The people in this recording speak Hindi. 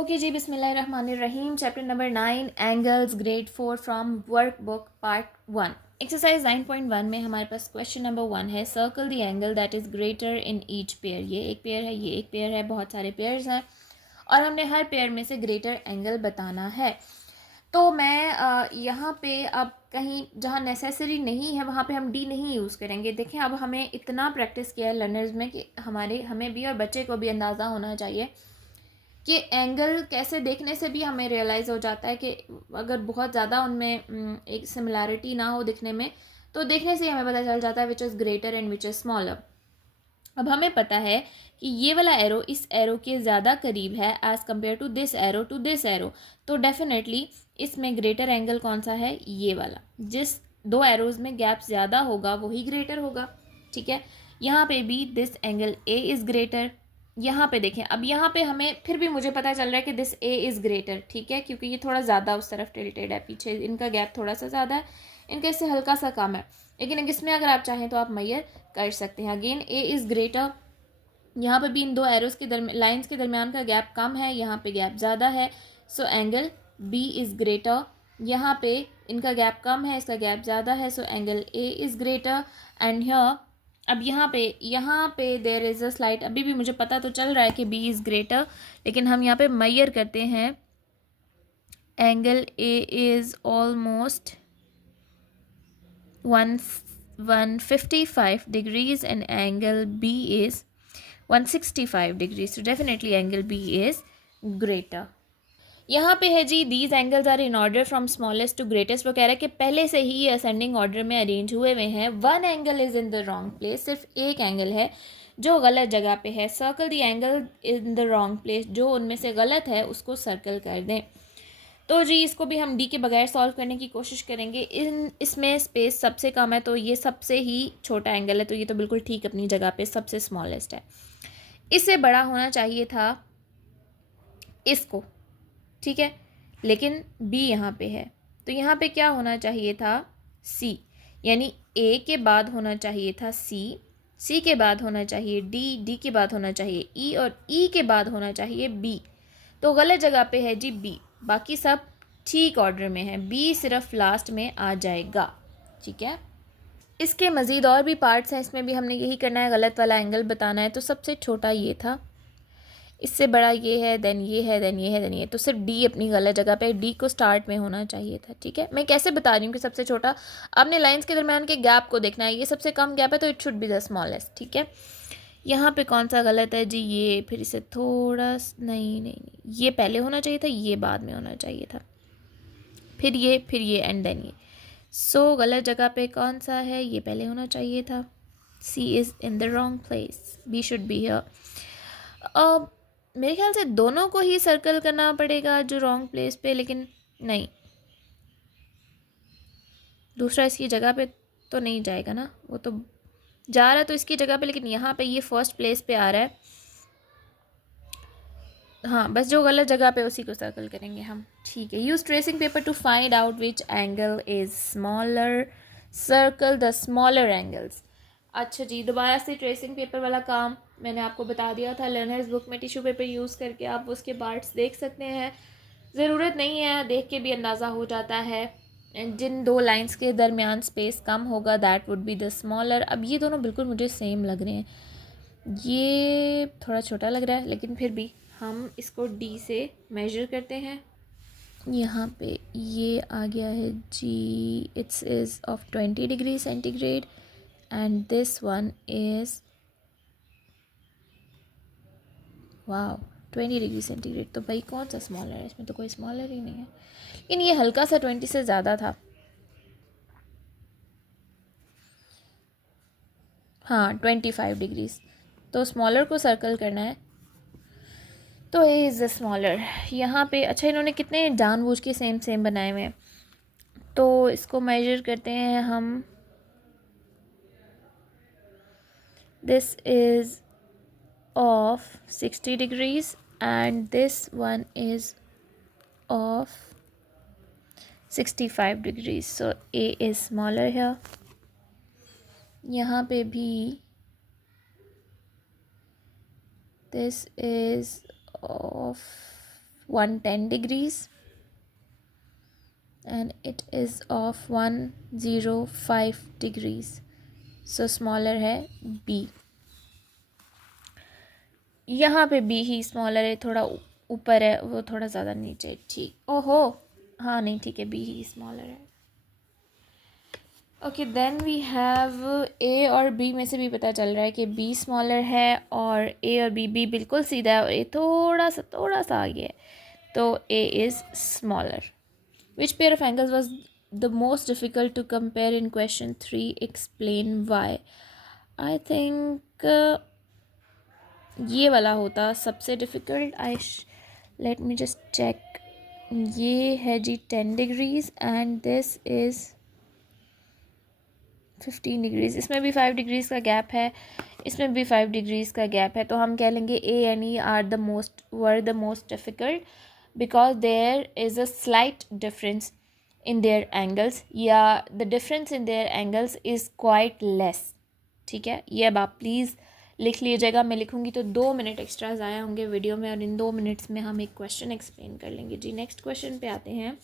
ओके जी, बिस्मिल्लाहिर्रहमानिर्रहीम। Chapter number 9, angles, grade 4 from work book part 1। Exercise 9.1 में हमारे पास क्वेश्चन नंबर 1 है, circle the angle that is greater in each pair. ये एक पेयर है, ये एक पेयर है, बहुत सारे पेयर्स हैं और हमने हर पेयर में से ग्रेटर एंगल बताना है। तो मैं यहाँ पे अब कहीं जहाँ नेसेसरी नहीं है वहाँ पे हम डी नहीं यूज़ करेंगे। देखें, अब हमें इतना प्रैक्टिस किया है लर्नर्स में कि हमें भी और बच्चे को भी अंदाज़ा होना चाहिए कि एंगल कैसे देखने से भी हमें रियलाइज़ हो जाता है कि अगर बहुत ज़्यादा उनमें एक सिमिलैरिटी ना हो दिखने में, तो देखने से हमें पता चल जाता है which is greater and which is smaller. अब हमें पता है कि ये वाला एरो इस एरो के ज़्यादा करीब है as compare to this arrow, तो डेफिनेटली इसमें ग्रेटर एंगल कौन सा है, ये वाला। जिस दो एरोज़ में गैप ज़्यादा होगा वही ग्रेटर होगा। ठीक है, यहाँ पे भी this angle A is greater. यहाँ पे देखें, अब यहाँ पे हमें फिर भी मुझे पता चल रहा है कि दिस ए इज़ ग्रेटर। ठीक है, क्योंकि ये थोड़ा ज़्यादा उस तरफ टिल्टेड है, पीछे इनका गैप थोड़ा सा ज़्यादा है, इनका इससे हल्का सा कम है। लेकिन इसमें अगर आप चाहें तो आप मैयर कर सकते हैं। अगेन ए इज़ ग्रेटर, यहाँ पे भी इन दो एरोस के लाइंस के दरमियान का गैप कम है, यहाँ पे गैप ज़्यादा है, so angle B is greater. यहाँ पे इनका गैप कम है, इसका गैप ज़्यादा है, so angle A is greater. And here, अब यहाँ पे देयर इज़ अ स्लाइट, अभी भी मुझे पता तो चल रहा है कि बी इज़ ग्रेटर, लेकिन हम यहाँ पे मैयर करते हैं। Angle A is almost 155 degrees and angle B is 165 degrees. So definitely angle B is greater. यहाँ पे है जी, these angles are in order from smallest to greatest. वो कह रहा है कि पहले से ही ये असेंडिंग ऑर्डर में अरेंज हुए हैं। One angle is in the wrong place, सिर्फ एक एंगल है जो गलत जगह पे है। Circle the angle in the wrong place, जो उनमें से गलत है उसको सर्कल कर दें। तो जी इसको भी हम डी के बगैर सॉल्व करने की कोशिश करेंगे। इसमें स्पेस सबसे कम है, तो ये सबसे ही छोटा एंगल है, तो ये तो बिल्कुल ठीक अपनी जगह पे सबसे स्मॉलेस्ट है। इससे बड़ा होना चाहिए था इसको, ठीक है, लेकिन बी यहाँ पे है, तो यहाँ पे क्या होना चाहिए था, सी। यानी ए के बाद होना चाहिए था सी, सी के बाद होना चाहिए डी, डी के बाद होना चाहिए ई, और ई के बाद होना चाहिए बी। तो गलत जगह पे है जी बी, बाकी सब ठीक ऑर्डर में है, बी सिर्फ लास्ट में आ जाएगा। ठीक है, इसके मज़ीद और भी पार्ट्स हैं, इसमें भी हमने यही करना है, गलत वाला एंगल बताना है। तो सबसे छोटा ये था, इससे बड़ा ये है, देन ये है, देन ये है, देन ये, तो सिर्फ डी अपनी गलत जगह पे, डी को स्टार्ट में होना चाहिए था। ठीक है, मैं कैसे बता रही हूँ कि सबसे छोटा, आपने लाइंस के दरमियान के गैप को देखना है, ये सबसे कम गैप है तो it should be the smallest. ठीक है, यहाँ पे कौन सा गलत है जी, ये, फिर इसे थोड़ा नहीं नहीं नहीं, ये पहले होना चाहिए था, ये बाद में होना चाहिए था, फिर ये एंड देन ये। सो गलत जगह पे कौन सा है, ये पहले होना चाहिए था। C is in the wrong place, B should be here. अब मेरे ख्याल से दोनों को ही सर्कल करना पड़ेगा जो रॉन्ग प्लेस पे, लेकिन नहीं, दूसरा इसकी जगह पे तो नहीं जाएगा ना, वो तो जा रहा है तो इसकी जगह पे, लेकिन यहाँ पे ये फर्स्ट प्लेस पे आ रहा है। हाँ, बस जो गलत जगह पे उसी को सर्कल करेंगे हम। ठीक है, use tracing paper two find out which angle is smaller, circle the smaller angles. अच्छा जी, दोबारा से ट्रेसिंग पेपर वाला काम मैंने आपको बता दिया था, लर्नर्स बुक में टिश्यू पेपर यूज़ करके आप उसके पार्ट्स देख सकते हैं। ज़रूरत नहीं है, देख के भी अंदाज़ा हो जाता है। जिन दो लाइंस के दरमियान स्पेस कम होगा that would be the smaller. अब ये दोनों बिल्कुल मुझे सेम लग रहे हैं, ये थोड़ा छोटा लग रहा है, लेकिन फिर भी हम इसको डी से मेजर करते हैं। यहाँ पे ये आ गया है जी, it's is of 20 degree centigrade and this one is, वाह, 20 डिग्री सेंटीग्रेड। तो भाई कौन सा स्मॉलर है, इसमें तो कोई स्मॉलर ही नहीं है, लेकिन ये हल्का सा 20 से ज़्यादा था। हाँ, 25 डिग्रीज, तो स्मॉलर को सर्कल करना है, तो ए इज़ द स्मॉलर। यहाँ पे अच्छा, इन्होंने कितने जानबूझ के सेम सेम बनाए हुए हैं, तो इसको मेजर करते हैं हम। This is of 60 degrees and this one is of 65 degrees, so A is smaller here. यहाँ पे भी this is of 110 degrees and it is of 105 degrees. So smaller है B. यहाँ पे B ही स्मॉलर है, थोड़ा ऊपर है, वो थोड़ा ज़्यादा नीचे, ठीक। ओहो, हाँ नहीं ठीक है, B ही स्मॉलर है। Okay, then we have a और बी में से भी पता चल रहा है कि बी स्मॉलर है और ए और बी बिल्कुल सीधा है और ए थोड़ा सा आगे है, तो A is smaller. Which pair of angles was the most difficult to compare in question 3, explain why. I think ये वाला होता सबसे difficult. Let me just check. ये है जी 10 degrees and this is 15 degrees. इसमें भी 5 डिग्रीज़ का गैप है, इसमें भी 5 डिग्रीज़ का गैप है, तो हम कह लेंगे A and E were the most difficult because there is a slight difference in their angles, या the difference in their angles is quite less. ठीक है, ये अब आप प्लीज़ लिख लीजिएगा। मैं लिखूँगी तो 2 मिनट एक्स्ट्रा ज़ाया होंगे वीडियो में, और इन 2 मिनट्स में हम एक क्वेश्चन एक्सप्लेन कर लेंगे। जी नेक्स्ट क्वेश्चन पे आते हैं।